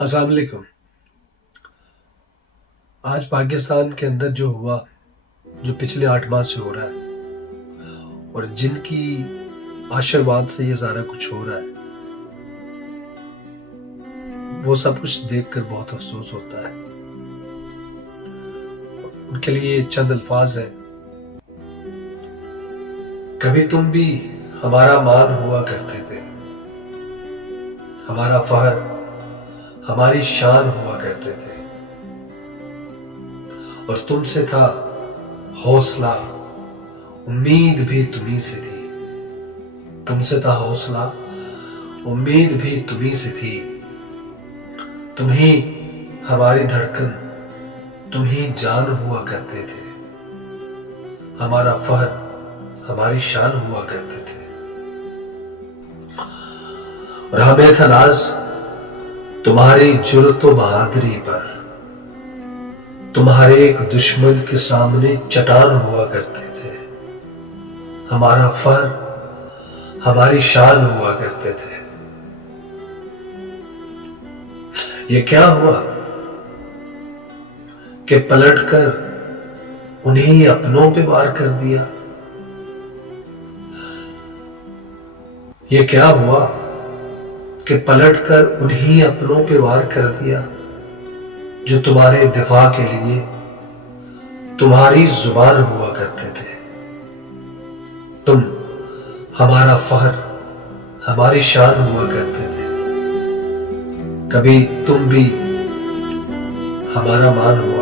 अस्सलाम वालेकुम। आज पाकिस्तान के अंदर जो हुआ, जो पिछले 8 माह से हो रहा है और जिनकी आशीर्वाद से ये सारा कुछ हो रहा है, वो सब कुछ देखकर बहुत अफ़सोस होता है। उनके लिए चंद अल्फाज़ हैं। कभी तुम भी हमारा मान हुआ करते थे, हमारा फ़ख्र, हमारी शान हुआ करते थे, और तुमसे था हौसला, उम्मीद भी तुम्ही से थी। तुमसे था हौसला, उम्मीद भी तुम्ही से थी। तुम ही हमारी धड़कन, तुम ही जान हुआ करते थे। हमारा फ़ख्र, हमारी शान हुआ करते थे। और हमें था नाज तुम्हारी जुर्रत व बहादुरी पर। तुम्हारे एक दुश्मन के सामने चट्टान हुआ करते थे। हमारा फ़ख्र, हमारी शान हुआ करते थे। ये क्या हुआ कि पलटकर उन्हीं अपनों पे वार कर दिया। ये क्या हुआ कि पलटकर उन्हीं अपनों पे वार कर दिया जो तुम्हारे दिफा के लिए तुम्हारी जुबान हुआ करते थे। तुम हमारा फ़ख्र, हमारी शान हुआ करते थे। कभी तुम भी हमारा मान हुआ